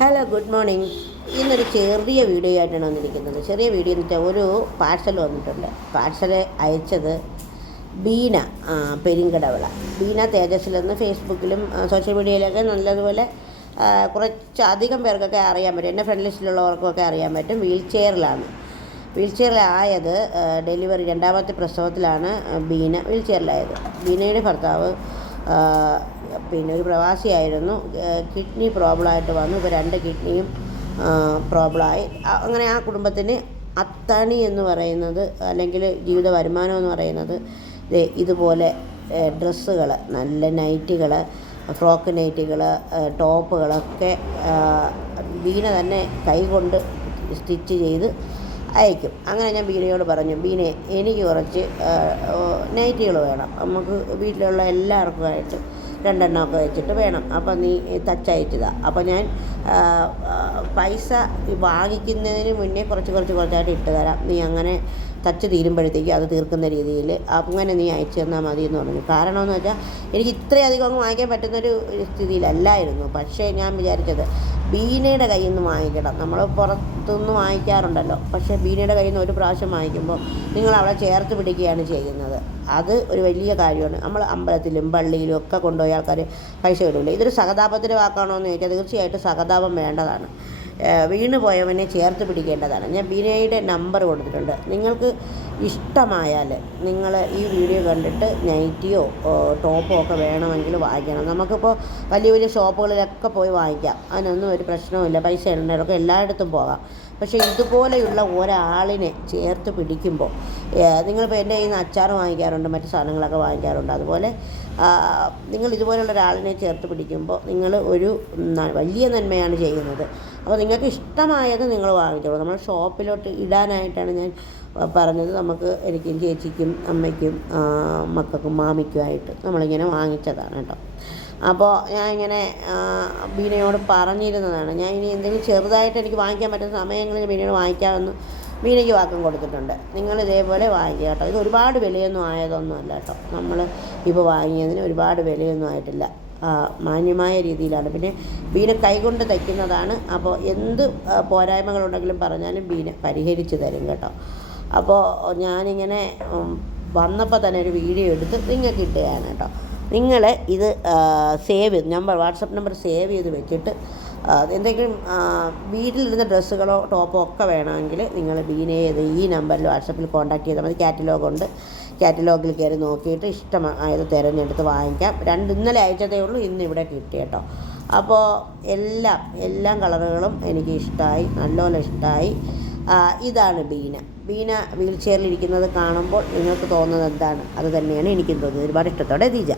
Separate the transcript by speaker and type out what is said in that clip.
Speaker 1: Hello good morning ഇന്നൊരു ചെറിയ video ആയിട്ടാണ് വന്നിരിക്കുന്നത്. ചെറിയ വീഡിയോ എന്ന് വെച്ചാൽ ഒരു പാഴ്സൽ വന്നിട്ടുണ്ട്. പാഴ്സൽ അയച്ചത് ബീന പെരിങ്കടവള. ബീന ബീന തേജസ്സിലെന്ന് ഫേസ്ബുക്കിലും സോഷ്യൽ മീഡിയയിലൊക്കെ നല്ലതുപോലെ ആ, കുറച്ച് അധികം പേർക്കൊക്കെ അറിയാൻ പറ്റും. എന്റെ ഫ്രണ്ട് ലിസ്റ്റിലുള്ളവർക്കൊക്കെ അറിയാൻ പറ്റും. വീൽ ചെയറിലാണ് വീൽ ചെയറിലായത് ഡെലിവറി രണ്ടാമത്തെ പ്രസവത്തിലാണ് ബീന വീൽ ചെയറിലായത് ബീനയുടെ ഭർത്താവ് പിന്നെ ഒരു പ്രവാസിയായിരുന്നു. കിഡ്നി പ്രോബ്ലമായിട്ട് വന്നു. ഇപ്പോൾ രണ്ട് കിഡ്നിയും പ്രോബ്ലമായി. അങ്ങനെ ആ കുടുംബത്തിന് അത്തണി എന്ന് പറയുന്നത് അല്ലെങ്കിൽ ജീവിത വരുമാനം എന്ന് പറയുന്നത് ഇതുപോലെ ഡ്രസ്സുകൾ നല്ല നൈറ്റുകൾ ഫ്രോക്ക് നൈറ്റുകൾ ടോപ്പുകളൊക്കെ വീണ തന്നെ കൈകൊണ്ട് സ്റ്റിച്ച് ചെയ്ത് അയക്കും. അങ്ങനെ ഞാൻ ബീനയോട് പറഞ്ഞു ബീനെ എനിക്ക് കുറച്ച് നൈറ്റികൾ വേണം. നമുക്ക് വീട്ടിലുള്ള എല്ലാവർക്കും ആയിട്ട് രണ്ടെണ്ണമൊക്കെ വെച്ചിട്ട് വേണം. അപ്പം നീ തച്ചയച്ചതാ അപ്പം ഞാൻ പൈസ വാങ്ങിക്കുന്നതിന് മുന്നേ കുറച്ച് കുറച്ച് കുറച്ചായിട്ട് ഇട്ട് തരാം. നീ അങ്ങനെ തച്ച് തീരുമ്പോഴത്തേക്ക് അത് തീർക്കുന്ന രീതിയിൽ അങ്ങനെ നീ അയച്ചു തന്നാൽ മതി എന്ന് പറഞ്ഞു. കാരണമെന്ന് വെച്ചാൽ എനിക്ക് ഇത്രയധികം അങ്ങ് വാങ്ങിക്കാൻ പറ്റുന്നൊരു സ്ഥിതിയിലല്ലായിരുന്നു. പക്ഷേ ഞാൻ വിചാരിച്ചത് ബീനയുടെ കയ്യിൽ നിന്ന് വാങ്ങിക്കണം. നമ്മൾ പുറത്തുനിന്ന് വാങ്ങിക്കാറുണ്ടല്ലോ. പക്ഷേ ബീനയുടെ കയ്യിൽ നിന്ന് ഒരു പ്രാവശ്യം വാങ്ങിക്കുമ്പോൾ നിങ്ങൾ അവിടെ ചേർത്ത് പിടിക്കുകയാണ് ചെയ്യുന്നത്. അത് ഒരു വലിയ കാര്യമാണ്. നമ്മൾ അമ്പലത്തിലും പള്ളിയിലും ഒക്കെ കൊണ്ടുപോയി ആൾക്കാർ പൈസ ഇടില്ല ഇതൊരു സഹതാപത്തിന്റെ വാക്കാണോ എന്ന് ചോദിച്ചാൽ തീർച്ചയായിട്ടും സഹതാപം വേണ്ടതാണ്. ഏഹ് വീണ് പോയവനെ ചേർത്ത് പിടിക്കേണ്ടതാണ്. ഞാൻ ബിനയുടെ നമ്പർ കൊടുത്തിട്ടുണ്ട്. നിങ്ങൾക്ക് ഇഷ്ടമായാൽ നിങ്ങൾ ഈ വീഡിയോ കണ്ടിട്ട് നൈറ്റിയോ ടോപ്പോ ഒക്കെ വേണമെങ്കിൽ വാങ്ങിക്കണം നമുക്കിപ്പോൾ വലിയ വലിയ ഷോപ്പുകളിലൊക്കെ പോയി വാങ്ങിക്കാം. അതിനൊന്നും ഒരു പ്രശ്നവുമില്ല. പൈസ ഉള്ളവരൊക്കെ എല്ലായിടത്തും പോകാം. പക്ഷേ ഇതുപോലെയുള്ള ഒരാളിനെ ചേർത്ത് പിടിക്കുമ്പോൾ നിങ്ങൾ നിങ്ങളിപ്പോൾ എന്റെ കയ്യിൽ നിന്ന് അച്ചാർ വാങ്ങിക്കാറുണ്ട് മറ്റു സാധനങ്ങളൊക്കെ വാങ്ങിക്കാറുണ്ട്. അതുപോലെ നിങ്ങൾ ഇതുപോലെയുള്ള ഒരാളിനെ ചേർത്ത് പിടിക്കുമ്പോൾ നിങ്ങൾ ഒരു വലിയ നന്മയാണ് ചെയ്യുന്നത്. അപ്പോൾ നിങ്ങൾക്ക് ഇഷ്ടമായത് നിങ്ങൾ വാങ്ങിച്ചോളൂ. നമ്മൾ ഷോപ്പിലോട്ട് ഇടാനായിട്ടാണ് ഞാൻ പറഞ്ഞത് നമുക്ക് എനിക്കും ചേച്ചിക്കും അമ്മയ്ക്കും മക്കൾക്കും മാമിക്കുമായിട്ട് നമ്മളിങ്ങനെ വാങ്ങിച്ചതാണ് കേട്ടോ. അപ്പോൾ ഞാൻ ഇങ്ങനെ ബീനയോട് പറഞ്ഞിരുന്നതാണ് ഞാൻ ഇനി എന്തെങ്കിലും ചെറുതായിട്ട് എനിക്ക് വാങ്ങിക്കാൻ പറ്റുന്ന സമയങ്ങളിൽ ബീനയോട് വാങ്ങിക്കാമെന്ന് ബീനയ്ക്ക് വാക്കം കൊടുത്തിട്ടുണ്ട്. നിങ്ങൾ ഇതേപോലെ വാങ്ങിക്കുക കേട്ടോ. ഇത് ഒരുപാട് വിലയൊന്നും ആയതൊന്നും അല്ല കേട്ടോ. നമ്മൾ ഇപ്പോൾ വാങ്ങിയതിന് ഒരുപാട് വിലയൊന്നും ആയിട്ടില്ല. മാന്യമായ രീതിയിലാണ്. പിന്നെ ബീന കൈകൊണ്ട് തയ്ക്കുന്നതാണ്. അപ്പോൾ എന്ത് പോരായ്മകളുണ്ടെങ്കിലും പറഞ്ഞാലും ബീന പരിഹരിച്ച് തരും കേട്ടോ. അപ്പോൾ ഞാനിങ്ങനെ വന്നപ്പോൾ തന്നെ ഒരു വീഡിയോ എടുത്ത് നിങ്ങൾക്ക് ഇട്ടുകയാണ് കേട്ടോ. നിങ്ങൾ ഇത് സേവ് ചെയ്ത് നമ്പർ വാട്സപ്പ് നമ്പർ സേവ് ചെയ്ത് വെച്ചിട്ട് എന്തെങ്കിലും വീട്ടിലിരുന്ന ഡ്രസ്സുകളോ ടോപ്പോ ഒക്കെ വേണമെങ്കിൽ നിങ്ങൾ ബീനെ ചെയ്ത് ഈ നമ്പറിൽ വാട്സപ്പിൽ കോൺടാക്ട് ചെയ്താൽ മതി. കാറ്റലോഗ് ഉണ്ട്. കാറ്റലോഗിൽ കയറി നോക്കിയിട്ട് ഇഷ്ടമായത് തിരഞ്ഞെടുത്ത് വാങ്ങിക്കാം. രണ്ട് ഇന്നലെ അയച്ചതേ ഉള്ളൂ ഇന്ന് ഇവിടെ കിട്ടി കേട്ടോ. അപ്പോൾ എല്ലാം എല്ലാം കളറുകളും എനിക്ക് ഇഷ്ടമായി നല്ലപോലെ ഇഷ്ടമായി ഇതാണ് ബീന. ബീന വീൽ ചെയറിലിരിക്കുന്നത് കാണുമ്പോൾ നിങ്ങൾക്ക് തോന്നുന്നത് എന്താണ്? അത് തന്നെയാണ് എനിക്കും തോന്നുന്നത്. ഒരുപാട് ഇഷ്ടത്തോടെ ദീജ.